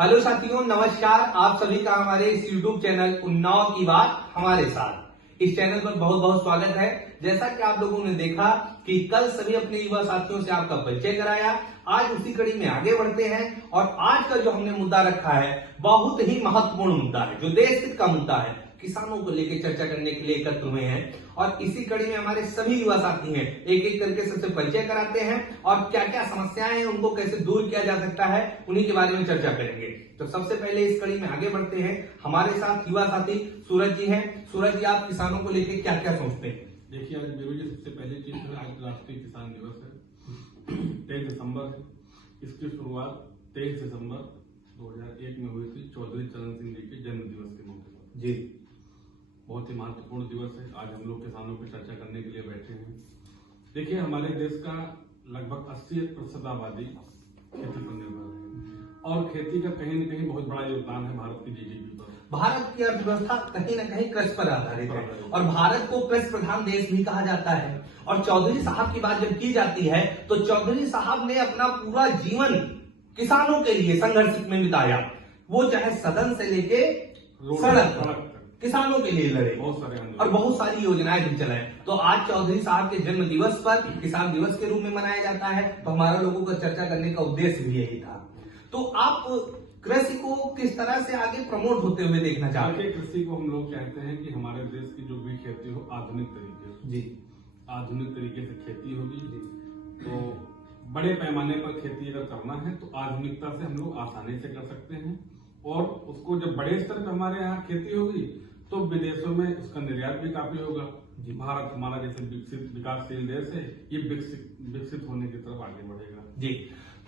Hello साथियों, नमस्कार। आप सभी का हमारे इस YouTube चैनल उन्नाव की बात हमारे साथ इस चैनल पर बहुत बहुत स्वागत है। जैसा कि आप लोगों ने देखा कि कल सभी अपने युवा साथियों से आपका परिचय कराया, आज उसी कड़ी में आगे बढ़ते हैं और आज का जो हमने मुद्दा रखा है बहुत ही महत्वपूर्ण मुद्दा है, जो देश हित का मुद्दा है। किसानों को लेकर चर्चा करने के लिए एकत्र हुए हैं और इसी कड़ी में हमारे सभी युवा साथी हैं, एक एक करके सबसे परिचय कराते हैं और क्या क्या समस्याएं हैं उनको कैसे दूर किया जा सकता है उन्हीं के बारे में चर्चा करेंगे। तो सबसे पहले इस कड़ी में आगे बढ़ते हैं। हमारे साथ युवा साथी सूरज जी हैं। सूरज जी, आप किसानों को लेकर क्या क्या सोचते हैं? देखिए, आज मेरे लिए सबसे पहली चीज है, आज राष्ट्रीय किसान दिवस है। 23 दिसंबर है। इसकी शुरुआत 23 दिसंबर 2001 में हुई थी, चौधरी चरण सिंह जी के जन्म दिवस के मौके पर। जी, बहुत ही महत्वपूर्ण दिवस है। आज हम लोग किसानों पर चर्चा करने के लिए बैठे हैं। देखिए, हमारे देश का लगभग 80% आबादी खेती पर निर्भर है और खेती का कहीं न कहीं बहुत बड़ा योगदान है भारत की जीडीपी पर। भारत की अर्थव्यवस्था कहीं न कहीं कृषि पर आधारित है और भारत को कृषि प्रधान देश भी कहा जाता है। और चौधरी साहब की बात जब की जाती है तो चौधरी साहब ने अपना पूरा जीवन किसानों के लिए संघर्ष में बिताया। वो चाहे सदन से लेके सड़क तक किसानों के लिए लड़े और बहुत सारी योजनाएं भी चलाए। तो आज चौधरी साहब के जन्म दिवस पर किसान दिवस के रूप में मनाया जाता है। तो हमारा लोगों को चर्चा करने का उद्देश्य भी यही था। तो आप कृषि को किस तरह से आगे प्रमोट होते हुए देखना चाहते हैं? कृषि को हम लोग कहते हैं कि हमारे देश की जो भी खेती हो आधुनिक तरीके से, जी, आधुनिक तरीके से खेती होगी। तो बड़े पैमाने पर खेती अगर करना है तो आधुनिकता से हम लोग आसानी से कर सकते हैं और उसको जब बड़े स्तर पर हमारे यहाँ खेती होगी तो विदेशों में उसका निर्यात भी काफी होगा। भारत हमारा जैसे विकसित विकासशील देश है, ये विकसित होने की तरफ आगे बढ़ेगा। जी,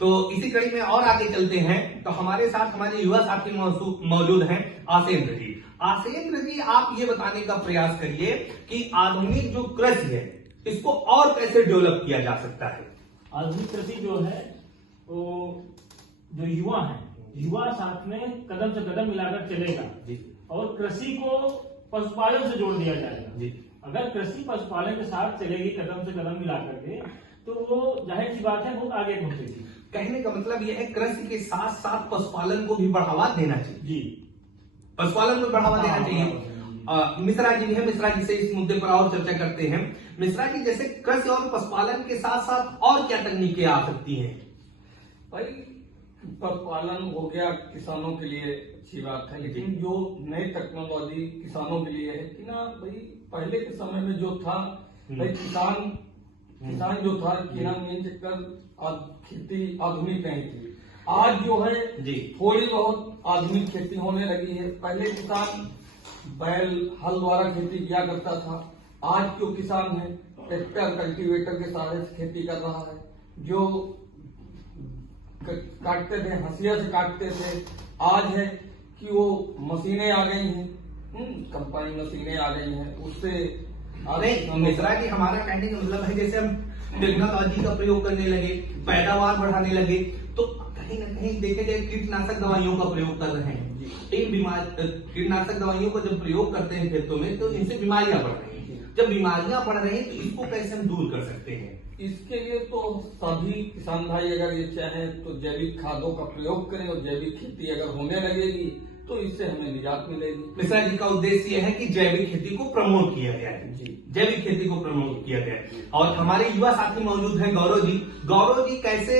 तो इसी कड़ी में और आगे चलते हैं। तो हमारे साथ हमारे युवा साथी मौजूद हैं आसेंद्र जी। आसेंद्र जी, आप ये बताने का प्रयास करिए कि आधुनिक जो कृषि है इसको और कैसे डेवलप किया जा सकता है? आधुनिक कृषि जो है वो जो युवा है, युवा साथ में कदम से कदम मिलाकर चलेगा जी, और कृषि को पशुपालन से जोड़ दिया जाएगा जी। अगर कृषि पशुपालन के साथ चलेगी कदम से कदम मिलाकर के तो वो जाहिर सी बात है बहुत आगे पहुंचेगी। कहने का मतलब यह है कृषि के साथ साथ पशुपालन को भी बढ़ावा देना चाहिए। जी, पशुपालन को बढ़ावा देना चाहिए। मिश्रा जी भी है, मिश्रा जी से इस मुद्दे पर और चर्चा करते हैं। मिश्रा जी, जैसे कृषि और पशुपालन के साथ साथ और क्या तकनीकें आ सकती हैं? भाई, पशुपालन हो गया किसानों के लिए अच्छी बात है, लेकिन जो नई टेक्नोलॉजी किसानों के लिए है कि ना भाई, पहले के समय में जो था भाई किसान जो था खेती आधुनिक नहीं थी। आज जो है जी, थोड़ी बहुत आधुनिक खेती होने लगी है। पहले किसान बैल हल द्वारा खेती किया करता था, आज जो किसान है ट्रैक्टर कल्टीवेटर के सहारे से खेती कर रहा है। जो काटते थे हंसिया से काटते थे, आज है कि वो मशीनें आ गई हैं, कंपाइन मशीनें आ गई हैं, उससे नहीं मिश्रा जी, हमारा कहने का मतलब है जैसे हम टेक्नोलॉजी का प्रयोग करने लगे, पैदावार बढ़ाने लगे, तो कहीं ना कहीं देखे जाए कीटनाशक दवाइयों का प्रयोग कर रहे हैं। इन कीटनाशक दवाइयों का जब प्रयोग करते हैं खेतों में तो इनसे बीमारियां बढ़ रही हैं। जब बीमारियां बढ़ रही हैं तो इसको कैसे हम दूर कर सकते हैं? इसके लिए तो सभी किसान भाई अगर ये चाहें तो जैविक खादों का प्रयोग करें और जैविक खेती अगर होने लगेगी तो इससे हमें निजात मिलेगी। मिश्रा जी का उद्देश्य यह है कि जैविक खेती को प्रमोट किया गया है। जी, जैविक खेती को प्रमोट किया गया है। और हमारे युवा साथी मौजूद हैं गौरव जी। गौरव जी, कैसे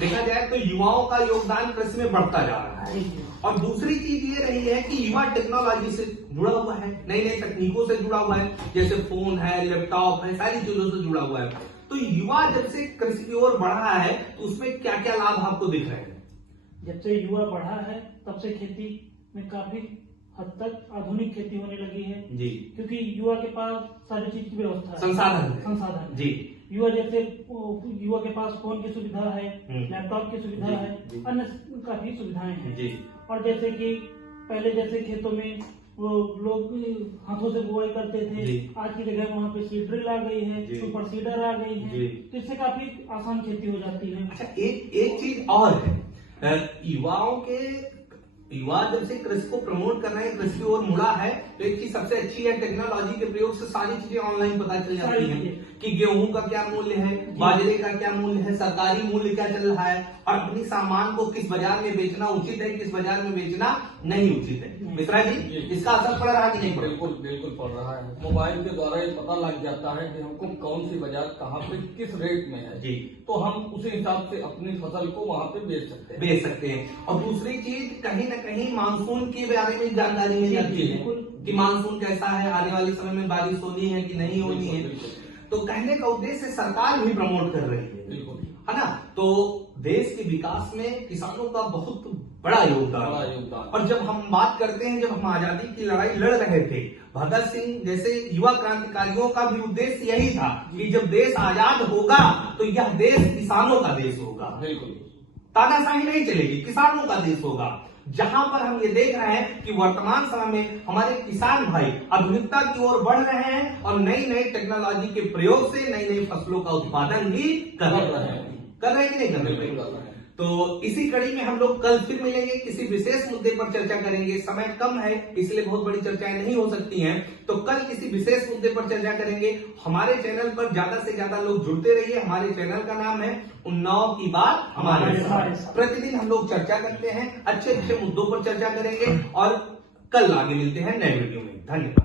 देखा जाए तो युवाओं का योगदान कृषि में बढ़ता जा रहा है और दूसरी चीज ये रही है कि युवा टेक्नोलॉजी से जुड़ा हुआ है, नई नई तकनीकों से जुड़ा हुआ है, जैसे फोन है, लैपटॉप है, सारी चीजों से जुड़ा हुआ है। तो युवा जब से कृषि की ओर बढ़ा है तो उसमें क्या क्या लाभ आपको दिख रहे हैं? जब से युवा बढ़ा है तब से खेती में काफी हद तक आधुनिक खेती होने लगी है जी, क्योंकि युवा के पास सारी चीज की व्यवस्था है, संसाधन है। जी, युवा जैसे युवा के पास फोन की सुविधा है, लैपटॉप की सुविधा है, अन्य काफी सुविधाएं हैं जी। और जैसे कि पहले जैसे खेतों में वो लोग हाथों से बुआई करते थे, आज की जगह वहाँ पे सीडर आ गई है, सुपर सीडर आ गई है, तो इससे काफी आसान खेती हो जाती है। अच्छा, एक चीज और है, युवा जब से कृषि को प्रमोट करना है, कृषि की ओर मुड़ा है, तो एक चीज सबसे अच्छी है टेक्नोलॉजी के प्रयोग से सारी चीजें ऑनलाइन पता चल जाती हैं। कि गेहूं का क्या मूल्य है, बाजरे का क्या मूल्य है, सरकारी मूल्य क्या चल रहा है, और अपनी सामान को किस बाजार में बेचना उचित है, किस बाजार में बेचना नहीं उचित है। मिश्रा जी, इसका असर पड़ रहा कि नहीं पड़ रहा? बिल्कुल बिल्कुल पड़ रहा है। मोबाइल के द्वारा ये पता लग जाता है कि हमको कौन सी बाजार कहाँ पे किस रेट में है जी, तो हम उसी हिसाब से अपनी फसल को वहाँ पे बेच सकते हैं। और दूसरी चीज, कहीं न कहीं मानसून के बारे में जानकारी मिल जाती है कि मानसून कैसा है, आने वाले समय में बारिश होनी है कि नहीं होनी है। तो कहने का उद्देश्य सरकार भी प्रमोट कर रही है, बिल्कुल, है ना। तो देश के विकास में किसानों का बहुत बड़ा योगदान है। और जब हम बात करते हैं, जब हम आजादी की लड़ाई लड़ रहे थे, भगत सिंह जैसे युवा क्रांतिकारियों का भी उद्देश्य यही था कि जब देश आजाद होगा तो यह देश किसानों का देश होगा, बिल्कुल, तानाशाही नहीं चलेगी, किसानों का देश होगा। जहां पर हम ये देख रहे हैं कि वर्तमान समय में हमारे किसान भाई आधुनिकता की ओर बढ़ रहे हैं और नई नई टेक्नोलॉजी के प्रयोग से नई नई फसलों का उत्पादन भी कर रहे हैं कि नहीं कर रहे भाई? तो इसी कड़ी में हम लोग कल फिर मिलेंगे, किसी विशेष मुद्दे पर चर्चा करेंगे। समय कम है इसलिए बहुत बड़ी चर्चाएं नहीं हो सकती हैं, तो कल किसी विशेष मुद्दे पर चर्चा करेंगे। हमारे चैनल पर ज्यादा से ज्यादा लोग जुड़ते रहिए। हमारे चैनल का नाम है उन्नाव की बात हमारे साथ। प्रतिदिन हम लोग चर्चा करते हैं, अच्छे अच्छे मुद्दों पर चर्चा करेंगे और कल आगे मिलते हैं नए वीडियो में। धन्यवाद।